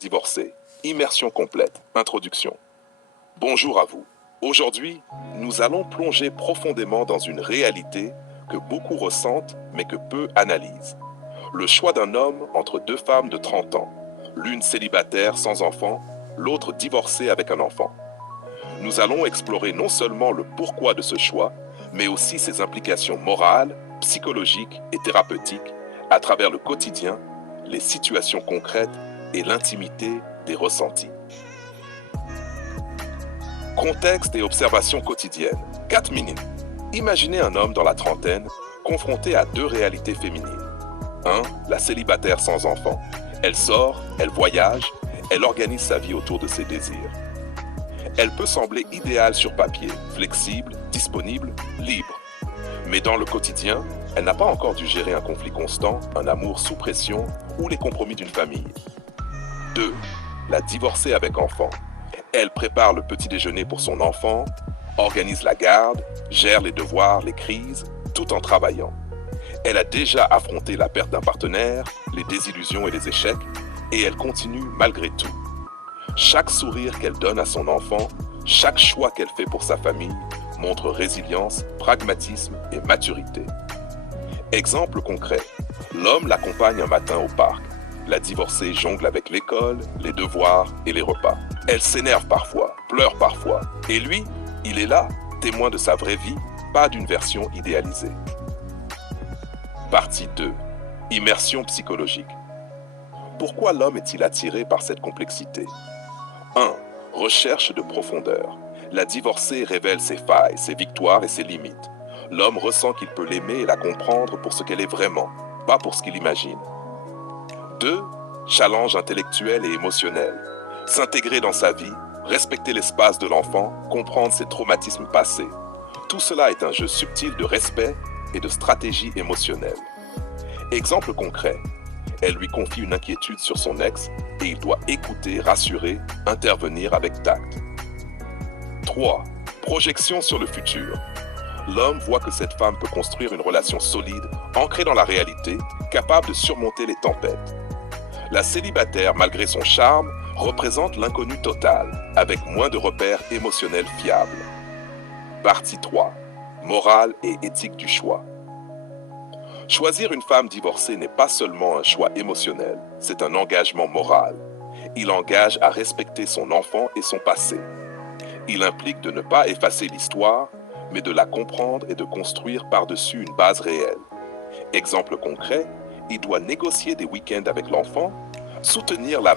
Divorcé. Immersion complète. Introduction. Bonjour à vous. Aujourd'hui, nous allons plonger profondément dans une réalité que beaucoup ressentent mais que peu analysent. Le choix d'un homme entre deux femmes de 30 ans, l'une célibataire sans enfant, l'autre divorcée avec un enfant. Nous allons explorer non seulement le pourquoi de ce choix, mais aussi ses implications morales, psychologiques et thérapeutiques à travers le quotidien, les situations concrètes et l'intimité des ressentis. Contexte et observation quotidienne. 4 minutes. Imaginez un homme dans la trentaine confronté à deux réalités féminines. 1. La célibataire sans enfant. Elle sort, elle voyage, elle organise sa vie autour de ses désirs. Elle peut sembler idéale sur papier, flexible, disponible, libre. Mais dans le quotidien, elle n'a pas encore dû gérer un conflit constant, un amour sous pression ou les compromis d'une famille. 2. La divorcée avec enfant. Elle prépare le petit déjeuner pour son enfant, organise la garde, gère les devoirs, les crises, tout en travaillant. Elle a déjà affronté la perte d'un partenaire, les désillusions et les échecs, et elle continue malgré tout. Chaque sourire qu'elle donne à son enfant, chaque choix qu'elle fait pour sa famille, montre résilience, pragmatisme et maturité. Exemple concret, l'homme l'accompagne un matin au parc. La divorcée jongle avec l'école, les devoirs et les repas. Elle s'énerve parfois, pleure parfois. Et lui, il est là, témoin de sa vraie vie, pas d'une version idéalisée. Partie 2. Immersion psychologique. Pourquoi l'homme est-il attiré par cette complexité? 1. Recherche de profondeur. La divorcée révèle ses failles, ses victoires et ses limites. L'homme ressent qu'il peut l'aimer et la comprendre pour ce qu'elle est vraiment, pas pour ce qu'il imagine. 2. Challenge intellectuel et émotionnel. S'intégrer dans sa vie, respecter l'espace de l'enfant, comprendre ses traumatismes passés. Tout cela est un jeu subtil de respect et de stratégie émotionnelle. Exemple concret. Elle lui confie une inquiétude sur son ex et il doit écouter, rassurer, intervenir avec tact. 3. Projection sur le futur. L'homme voit que cette femme peut construire une relation solide, ancrée dans la réalité, capable de surmonter les tempêtes. La célibataire, malgré son charme, représente l'inconnu total, avec moins de repères émotionnels fiables. Partie 3. Morale et éthique du choix. Choisir une femme divorcée n'est pas seulement un choix émotionnel, c'est un engagement moral. Il engage à respecter son enfant et son passé. Il implique de ne pas effacer l'histoire, mais de la comprendre et de construire par-dessus une base réelle. Exemple concret, il doit négocier des week-ends avec l'enfant, soutenir la